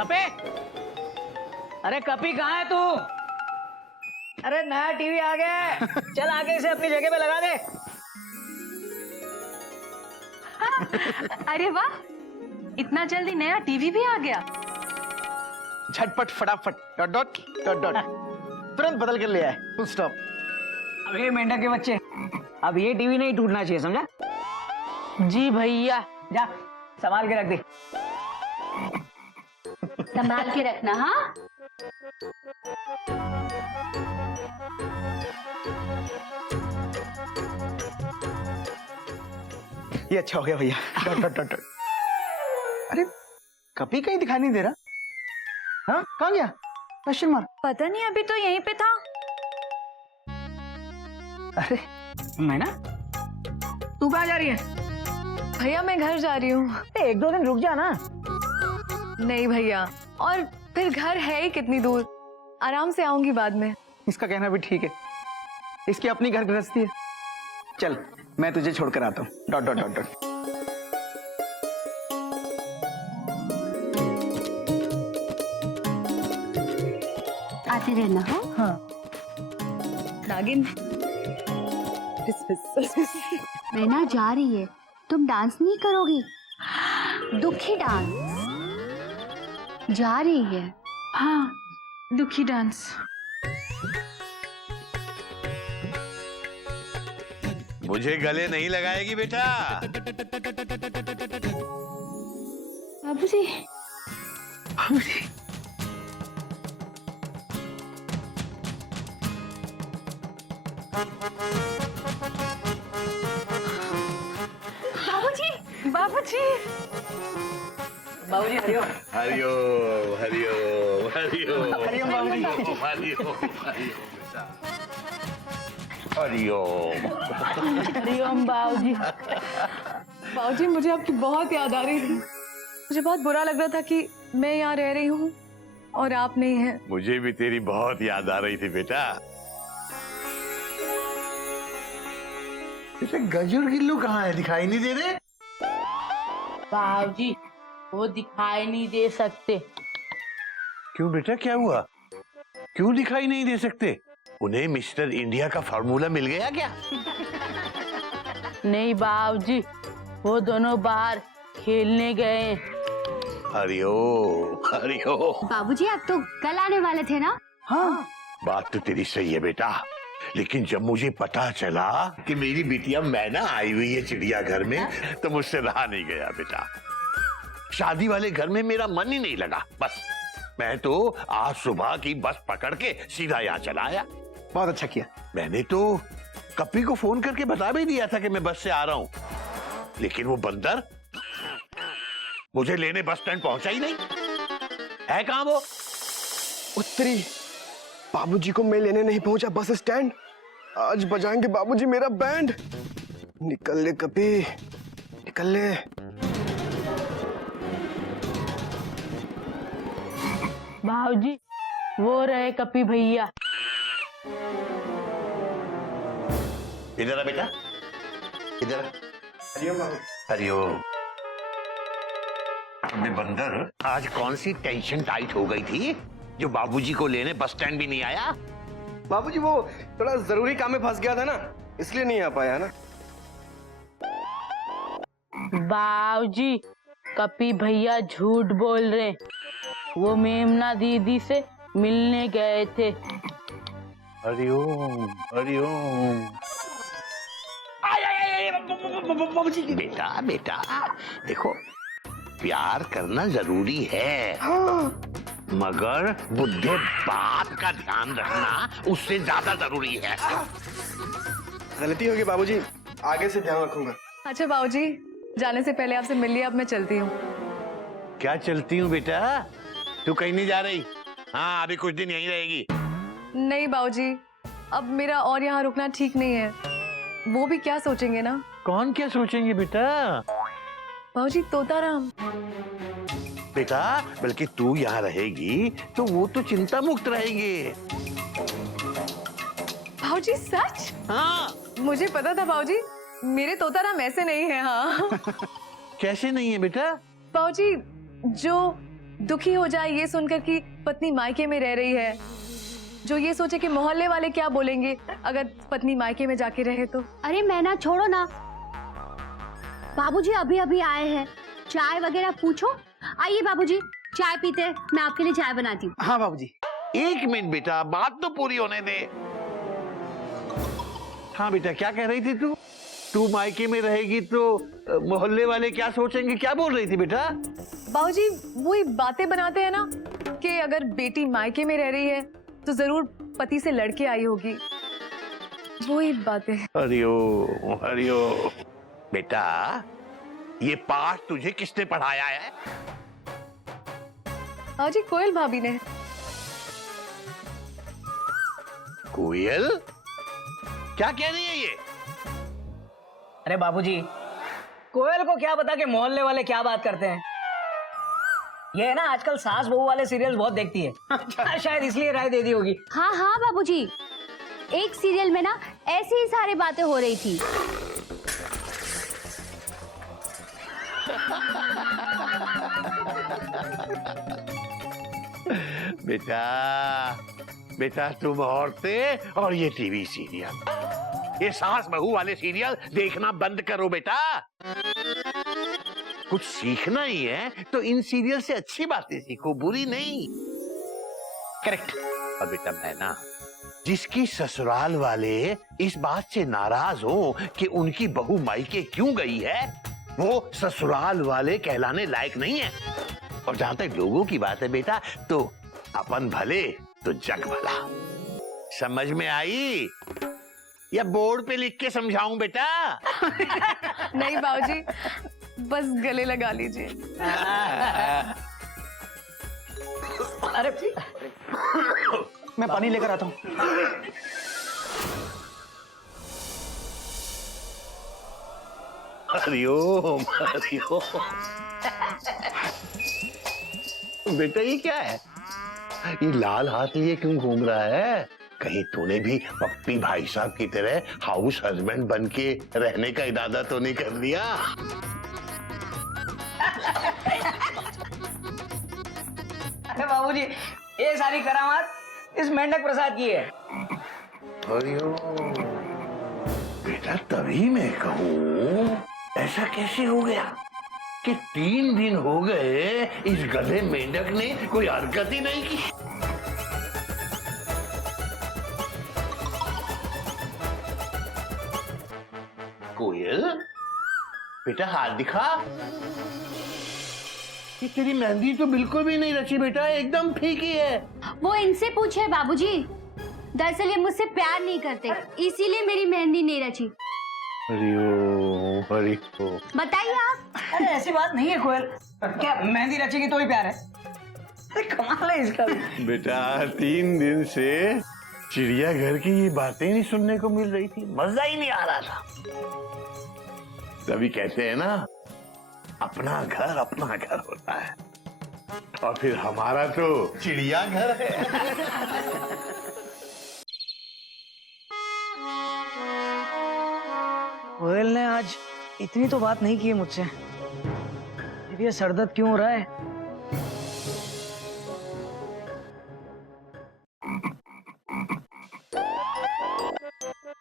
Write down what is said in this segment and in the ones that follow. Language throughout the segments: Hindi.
कपे, अरे कपी कहाँ है तू? अरे नया टीवी आ गया है, चल आगे इसे अपनी जगह पे लगा दे। अरे वाह, इतना जल्दी नया टीवी भी आ गया। झटपट फटाफट डॉट डॉट डॉट डॉट तुरंत बदल कर ले आए, फुल स्टॉप। अब ये मेंढक के बच्चे, अब ये टीवी नहीं टूटना चाहिए, समझा? जी भैया। जा संभाल के रख दे। संभाल के रखना। हाँ, ये अच्छा हो गया भैया। Dot dot dot dot. अरे कभी कहीं दिखाई नहीं दे रहा। हाँ, कहाँ गया? Question mark. पता नहीं, अभी तो यहीं पे था। अरे मैं ना, तू कहाँ जा रही है? भैया मैं घर जा रही हूँ। एक दो दिन रुक जा ना। नहीं भैया, और फिर घर है ही कितनी दूर, आराम से आऊंगी बाद में। इसका कहना भी ठीक है, इसकी अपनी घर गृहस्थी है। चल मैं तुझे छोड़कर आता हूँ। Dot dot dot dot. आते रहना। हाँ नागिन। मैना जा रही है, तुम डांस नहीं करोगी? दुखी डांस जा रही है। हाँ, दुखी डांस। मुझे गले नहीं लगाएगी बेटा। बाबूजी, बाबूजी। बाबूजी, बाबूजी। बाबूजी हरिओम। हरिओम हरिओम हरिओम हरिओम बाबूजी। हरिओम हरिओम बेटा। हरिओम। हरिओम बाबूजी। बाबूजी मुझे आपकी बहुत याद आ रही थी। मुझे बहुत बुरा लग रहा था कि मैं यहाँ रह रही हूँ और आप नहीं हैं। मुझे भी तेरी बहुत याद आ रही थी बेटा। गजर गिल्लू कहाँ है? दिखाई नहीं दे रहे। बाबूजी वो दिखाई नहीं दे सकते। क्यों बेटा, क्या हुआ? क्यों दिखाई नहीं दे सकते? उन्हें मिस्टर इंडिया का फॉर्मूला मिल गया क्या? नहीं बाबूजी, वो दोनों बाहर खेलने गए। हरिओम हरिओम। बाबूजी आप तो कल आने वाले थे ना? हाँ, बात तो तेरी सही है बेटा, लेकिन जब मुझे पता चला कि मेरी बिटिया मैना आई हुई है चिड़ियाघर में, तो मुझसे रहा नहीं गया बेटा। शादी वाले घर में मेरा मन ही नहीं लगा। बस मैं तो आज सुबह की बस पकड़ के सीधा यहाँ चला आया। बहुत अच्छा किया। मैंने तो कपी को फोन करके बता भी दिया था कि मैं बस से आ रहा हूँ, लेकिन वो बंदर मुझे लेने बस स्टैंड पहुंचा ही नहीं। है कहाँ वो? उत्तरी, बाबूजी को मैं लेने नहीं पहुंचा बस स्टैंड। आज बजाएंगे बाबूजी मेरा बैंड। निकल ले कपी, निकल ले। बाबूजी वो रहे कपी भैया। इधर आ बेटा, इधर। हरिओम बाबू। हरिओम। अबे बंदर, आज कौन सी टेंशन टाइट हो गई थी जो बाबूजी को लेने बस स्टैंड भी नहीं आया? बाबूजी वो थोड़ा जरूरी काम में फंस गया था ना, इसलिए नहीं आ पाया ना। बाबूजी कपी भैया झूठ बोल रहे, वो मेमना दीदी से मिलने गए थे। हरिओम हरिओम। बाबूजी। बेटा बेटा देखो, प्यार करना जरूरी है, मगर बुद्धे बाप का ध्यान रखना उससे ज्यादा जरूरी है। गलती होगी बाबूजी, आगे से ध्यान रखूंगा। अच्छा बाबूजी, जाने से पहले आपसे मिल लिया, अब मैं चलती हूँ। क्या चलती हूँ बेटा? तू कहीं नहीं जा रही? हाँ, अभी कुछ दिन यहीं रहेगी। नहीं बाबूजी, अब मेरा और यहाँ रुकना ठीक नहीं है। वो भी क्या सोचेंगे ना। कौन क्या सोचेंगे बेटा? बाबूजी तोताराम। बेटा बल्कि तू यहाँ रहेगी तो वो तो चिंता मुक्त रहेंगे। बाबूजी सच? हाँ। मुझे पता था बाबूजी, मेरे तोताराम ऐसे नहीं है। हाँ। कैसे नहीं है बेटा? बाबूजी जो दुखी हो जाए ये सुनकर कि पत्नी मायके में रह रही है, जो ये सोचे कि मोहल्ले वाले क्या बोलेंगे अगर पत्नी मायके में जाके रहे तो। अरे मैना छोड़ो ना, बाबूजी अभी अभी आए हैं, चाय वगैरह पूछो। आइए बाबूजी, चाय पीते हैं, मैं आपके लिए चाय बनाती हूँ। हाँ बाबूजी। एक मिनट बेटा, बात तो पूरी होने दे। हाँ बेटा, क्या कह रही थी तू? तू मायके में रहेगी तो मोहल्ले वाले क्या सोचेंगे, क्या बोल रही थी बेटा? बाबूजी वही बातें बनाते हैं ना कि अगर बेटी मायके में रह रही है तो जरूर पति से लड़के आई होगी, वही बातें। हरिओम हरिओम। बेटा, ये पाठ तुझे किसने पढ़ाया है? बाबूजी कोयल भाभी ने। कोयल? क्या कह रही है ये? अरे बाबूजी, कोयल को क्या पता कि मोहल्ले वाले क्या बात करते हैं। ये है ना, आजकल सास बहू वाले सीरियल बहुत देखती है। शायद इसलिए राय दे दी होगी। हाँ हाँ बाबूजी, एक सीरियल में ना ऐसी ही सारी बातें हो रही थी। बेटा बेटा, तुम औरतें और ये टीवी सीरियल, ये सास बहू वाले सीरियल देखना बंद करो बेटा। कुछ सीखना ही है तो इन सीरियल से अच्छी बातें सीखो, बुरी नहीं। करेक्ट। और बेटा मैना, जिसकी ससुराल वाले इस बात से नाराज हो कि उनकी बहू मायके क्यों गई है, वो ससुराल वाले कहलाने लायक नहीं है। और जहां तक लोगों की बात है बेटा, तो अपन भले तो जग भला। समझ में आई या बोर्ड पे लिख के समझाऊं बेटा? नहीं बाबूजी, बस गले लगा लीजिए। अरे मैं पानी लेकर आता हूँ। हरिओम हरिओम। बेटा ये क्या है? ये लाल हाथ लिए क्यों घूम रहा है? कहीं तूने भी पप्पी भाई साहब की तरह हाउस हस्बैंड बन के रहने का इरादा तो नहीं कर लिया? अरे बाबूजी, ये सारी करामात इस मेंढक प्रसाद की है। हरिओम। बेटा तभी मैं कहूँ, ऐसा कैसे हो गया कि 3 दिन हो गए इस गधे मेंढक ने कोई हरकत ही नहीं की? कोयल, बेटा हाथ दिखा। ये तेरी मेहंदी तो बिल्कुल भी नहीं रची बेटा, एकदम फीकी है। वो इनसे पूछे बाबूजी, दरअसल ये मुझसे प्यार नहीं करते, इसीलिए मेरी मेहंदी नहीं रची। हरिओम हरिओम। बताइए आप। अरे ऐसी बात नहीं है कोयल, क्या मेहंदी रचेगी तो ही प्यार है? अरे कमाल है इसका भी। बेटा 3 दिन से चिड़ियाघर की ये बातें नहीं सुनने को मिल रही थी, मजा ही नहीं आ रहा था। तभी कहते हैं ना, अपना घर होता है, और फिर हमारा तो चिड़ियाघर है। कोयल ने आज इतनी तो बात नहीं की है मुझसे, फिर ये सरदर्द क्यों हो रहा है?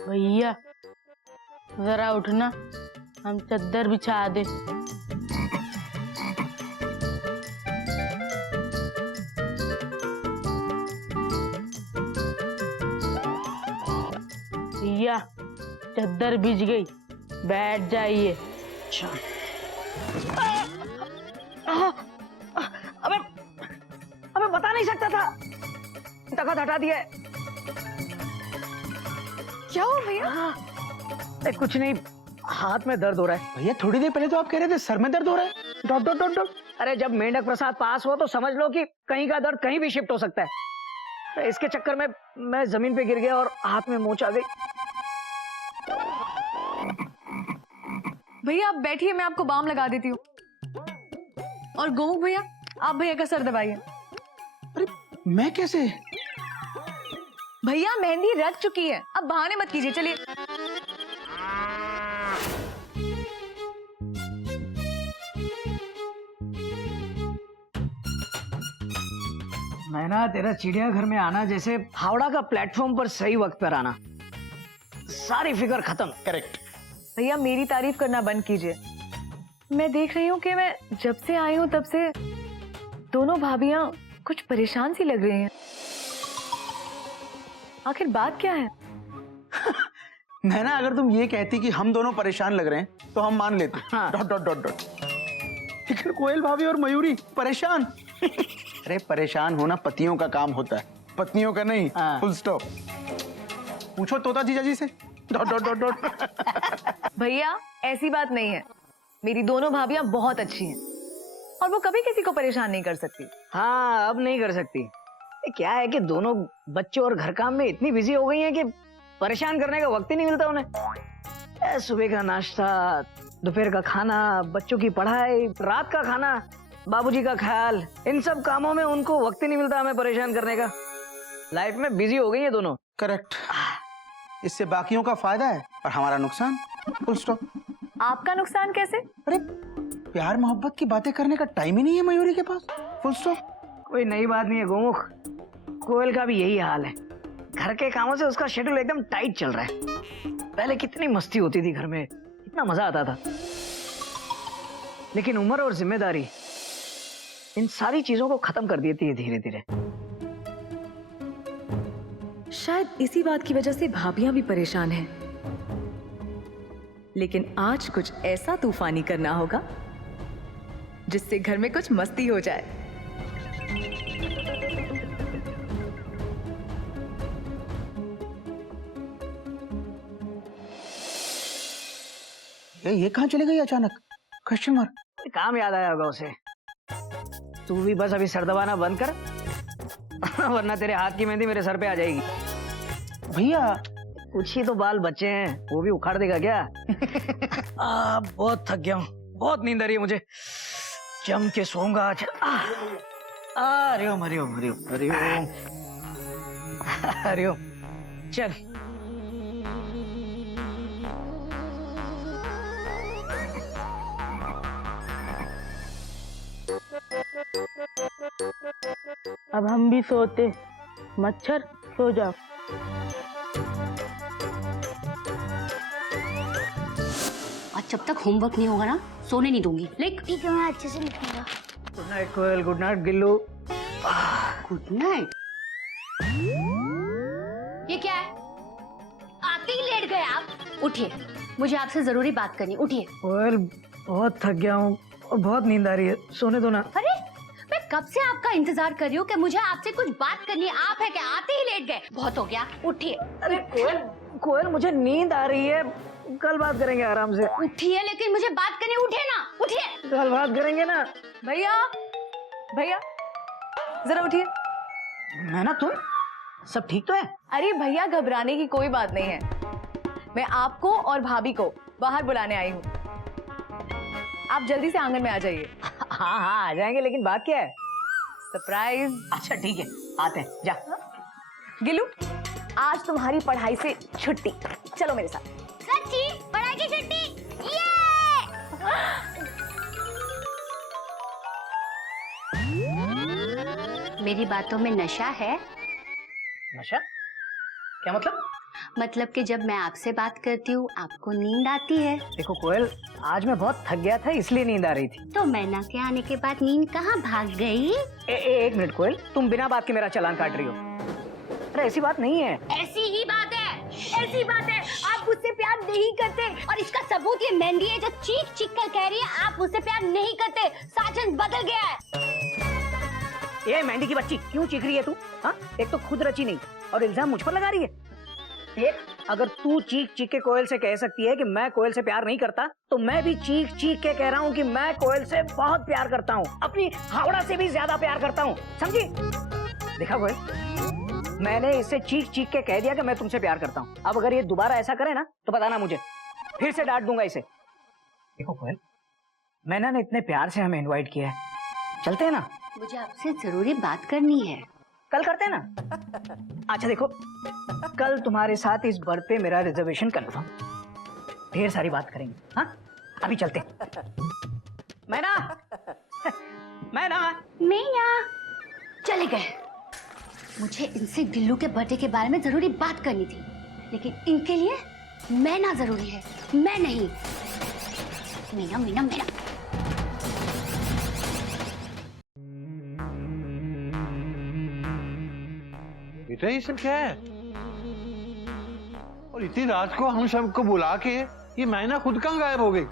भैया जरा उठना, हम चद्दर बिछा दे। भैया चद्दर बिछ गई, बैठ जाइए। अच्छा। अबे अबे बता नहीं सकता था, तखत हटा दिया है। क्या हो भैया? अरे कुछ नहीं, हाथ में दर्द हो रहा है। भैया थोड़ी देर पहले तो आप कह रहे थे सर में दर्द हो रहा है, डॉट डॉट डॉट डॉट। अरे जब मेंढक प्रसाद पास हो तो समझ लो कि कहीं का दर्द कहीं भी शिफ्ट हो सकता है। अरे इसके चक्कर में मैं जमीन पे गिर गया और हाथ में मोच आ गई। भैया आप बैठिए, मैं आपको बाम लगा देती हूँ। और गोमुख भैया, आप भैया का सर दबाइए। अरे मैं कैसे? भैया मेहंदी रच चुकी है, अब बहाने मत कीजिए, चलिए। मैना तेरा चिड़ियाघर में आना जैसे हावड़ा का प्लेटफॉर्म पर सही वक्त पर आना। सारी फिक्र खत्म। करेक्ट। भैया मेरी तारीफ करना बंद कीजिए। मैं देख रही हूँ कि मैं जब से आई हूँ तब से दोनों भाभियां कुछ परेशान सी लग रही हैं। आखिर बात क्या है? मैना, अगर तुम ये कहती कि हम दोनों परेशान लग रहे हैं तो हम मान लेते। हाँ। Dot dot dot dot. लेकिन कोयल भाभी और मयूरी परेशान। अरे परेशान होना पतियों का काम होता है, पत्नियों का नहीं। हाँ। Full stop. पूछो तोता जीजा जी से। Dot dot dot dot. भैया ऐसी बात नहीं है, मेरी दोनों भाभियां बहुत अच्छी हैं और वो कभी किसी को परेशान नहीं कर सकती। हाँ, अब नहीं कर सकती। ये क्या है कि दोनों बच्चों और घर काम में इतनी बिजी हो गई हैं कि परेशान करने का वक्त ही नहीं मिलता उन्हें। सुबह का नाश्ता, दोपहर का खाना, बच्चों की पढ़ाई, रात का खाना, बाबूजी का ख्याल, इन सब कामों में उनको वक्त ही नहीं मिलता हमें परेशान करने का। लाइफ में बिजी हो गई है दोनों। करेक्ट। इससे बाकियों का फायदा है और हमारा नुकसान। Full stop. आपका नुकसान कैसे? अरे प्यार मोहब्बत की बातें करने का टाइम ही नहीं है मयूरी के पास। Full stop. कोई नई बात नहीं है गोमुख, कोयल का भी यही हाल है। घर के कामों से उसका शेड्यूल एकदम टाइट चल रहा है। पहले कितनी मस्ती होती थी घर में, इतना मजा आता था, लेकिन उम्र और जिम्मेदारी इन सारी चीजों को खत्म कर देती है धीरे धीरे। शायद इसी बात की वजह से भाभियां भी परेशान हैं। लेकिन आज कुछ ऐसा तूफानी करना होगा जिससे घर में कुछ मस्ती हो जाए। ये कहाँ चली गई अचानक? Question mark. कोई काम याद आया होगा उसे। तू भी बस अभी सर दबाना बंद कर वरना तेरे हाथ की मेहंदी मेरे सर पे आ जाएगी। भैया कुछ ही तो बाल बचे हैं, वो भी उखाड़ देगा क्या? बहुत थक गया हूँ, बहुत नींद आ रही है मुझे। जम के सोऊंगा आज। हरिओम हरिओम हरिओम हरिओम हरिओम। चल अब हम भी सोते। मच्छर सो जाओ। आज जब तक होमवर्क नहीं होगा ना सोने नहीं दूंगी। लेक ठीक है, मैं अच्छे से लिखूंगा। Good night Koyal, good night Gillu. Good night. ये क्या है? आते ही लेट गए आप। उठिए, मुझे आपसे जरूरी बात करनी। उठिए। कोयल बहुत थक गया हूँ और बहुत नींद आ रही है, सोने दो ना। अरे मैं कब से आपका इंतजार कर रही हूँ कि मुझे आपसे कुछ बात करनी है। आप है क्या? आते ही लेट गए। बहुत हो गया, उठिए। अरे कोयल, कोयल मुझे नींद आ रही है, कल बात करेंगे आराम से। उठिए, लेकिन मुझे बात करनी। उठिए ना, उठिए। कल बात करेंगे ना। भैया भैया जरा उठिए। मैं ना, तुम सब ठीक तो है? अरे भैया घबराने की कोई बात नहीं है। मैं आपको और भाभी को बाहर बुलाने आई हूँ। आप जल्दी से आंगन में आ जाइए। हाँ हाँ आ जाएंगे, लेकिन बात क्या है? सरप्राइज। अच्छा ठीक है, आते हैं। जा। गिल्लू, आज तुम्हारी पढ़ाई से छुट्टी। चलो मेरे साथ। सच्ची? पढ़ाई की छुट्टी? ये! मेरी बातों में नशा है। नशा? क्या मतलब? मतलब कि जब मैं आपसे बात करती हूँ आपको नींद आती है। देखो कोयल, आज मैं बहुत थक गया था इसलिए नींद आ रही थी। तो मैना के आने के बाद नींद कहाँ भाग गई? एक मिनट कोयल, तुम बिना बात के मेरा चालान काट रही हो। अरे ऐसी बात नहीं है। ऐसी ही बात है, ऐसी बात है। आप मुझसे प्यार नहीं करते और इसका सबूत ये मेहंदी है जो चीख चीख कर कह रही है आप मुझसे प्यार नहीं करते। साजन बदल गया है। ये मेहंदी की बच्ची, क्यों चीख रही है तू? हाँ, एक तो खुद रची नहीं और इल्जाम मुझ पर लगा रही है। एक, अगर तू चीख चीख के कोयल से कह सकती है कि मैं कोयल से प्यार नहीं करता, तो मैं भी चीख चीख के कह रहा हूँ कि मैं कोयल से बहुत प्यार करता हूँ, अपनी हावड़ा से भी ज्यादा प्यार करता हूँ। समझी? देखा कोयल, मैंने इससे चीख चीख के कह दिया कि मैं तुमसे प्यार करता हूँ। अब अगर ये दोबारा ऐसा करे ना तो बताना मुझे, फिर से डांट दूंगा इसे। देखो कोयल, मैंने ना इतने प्यार से हमें इनवाइट किया है, चलते हैं ना? मुझे आपसे जरूरी बात करनी है। कल करते हैं ना? अच्छा देखो, कल तुम्हारे साथ इस बर्थ पे मेरा रिजर्वेशन कंफर्म। ढेर सारी बात करेंगे। हाँ, अभी चलते हैं। मैना, मैना। मैं यहाँ चले गए। मुझे इनसे गिल्लू के बर्थडे के बारे में जरूरी बात करनी थी, लेकिन इनके लिए मैना जरूरी है, मैं नहीं। मीना मीना मीना। बेटा ये सब क्या है? और इतनी रात को हम सबको बुला के ये मैना खुद कहाँ गायब हो गई?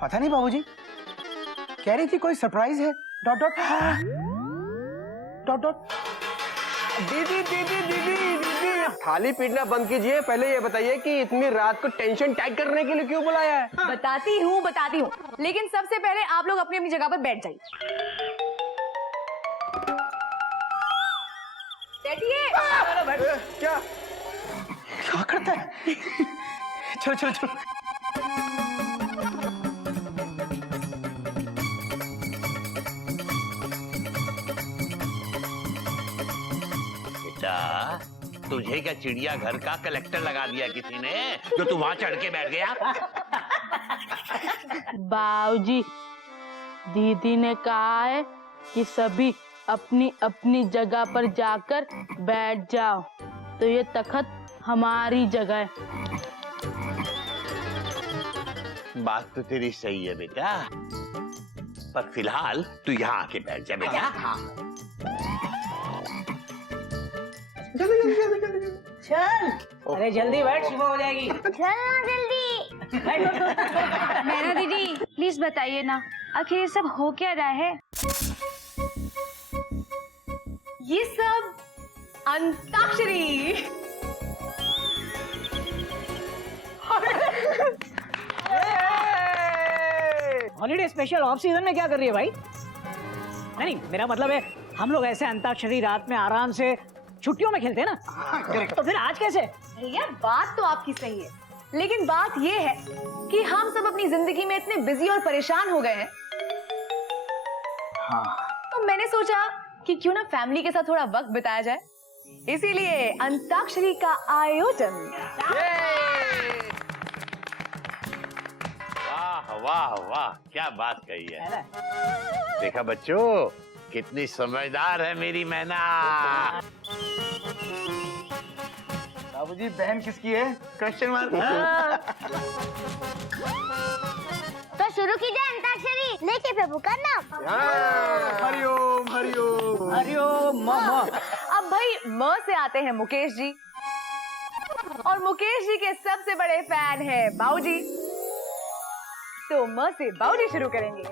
पता नहीं बाबूजी, कह रही थी कोई सरप्राइज है। Dot dot dot dot. दीदी दीदी दीदी दीदी, थाली पीटना बंद कीजिए। पहले ये बताइए कि इतनी रात को टेंशन टाइट करने के लिए क्यों बुलाया है? बताती हूँ, लेकिन सबसे पहले आप लोग अपनी अपनी जगह पर बैठ जाइए। बैठिए। क्या क्या करता है? चलो चलो चलो। बेटा तुझे क्या चिड़ियाघर का कलेक्टर लगा दिया किसी ने, जो तू वहां चढ़ के बैठ गया? बाबूजी, दीदी ने कहा है कि सभी अपनी अपनी जगह पर जाकर बैठ जाओ, तो ये तख्त हमारी जगह है। बात तो तेरी सही है बेटा, पर फिलहाल तू यहाँ आके बैठ जा बेटा। चल, अरे जल्दी बैठ, सुबह हो जाएगी। चलना जल्दी। मैना दीदी प्लीज बताइए ना, आखिर ये सब हो क्या रहा है? ये सब antakshari. Holiday special off season में क्या कर रही है भाई? नहीं, मेरा मतलब है हम लोग ऐसे अंताक्षरी रात में आराम से छुट्टियों में खेलते हैं ना, तो फिर आज कैसे? भैया बात तो आपकी सही है, लेकिन बात ये है कि हम सब अपनी जिंदगी में इतने बिजी और परेशान हो गए हैं। तो मैंने सोचा कि क्यों ना फैमिली के साथ थोड़ा वक्त बिताया जाए, इसीलिए अंताक्षरी का आयोजन। वाह वाह वाह, क्या बात कही है। देखा बच्चों, कितनी समझदार है मेरी मैना। बाबूजी बहन किसकी है? Question mark. तो शुरू कीजिए अंताक्षरी, लेके प्रभु का नाम। हरिओम हरिओम। हरिओम। अब भाई म से आते हैं मुकेश जी, और मुकेश जी के सबसे बड़े फैन है बाऊजी, तो म से बाऊजी शुरू करेंगे।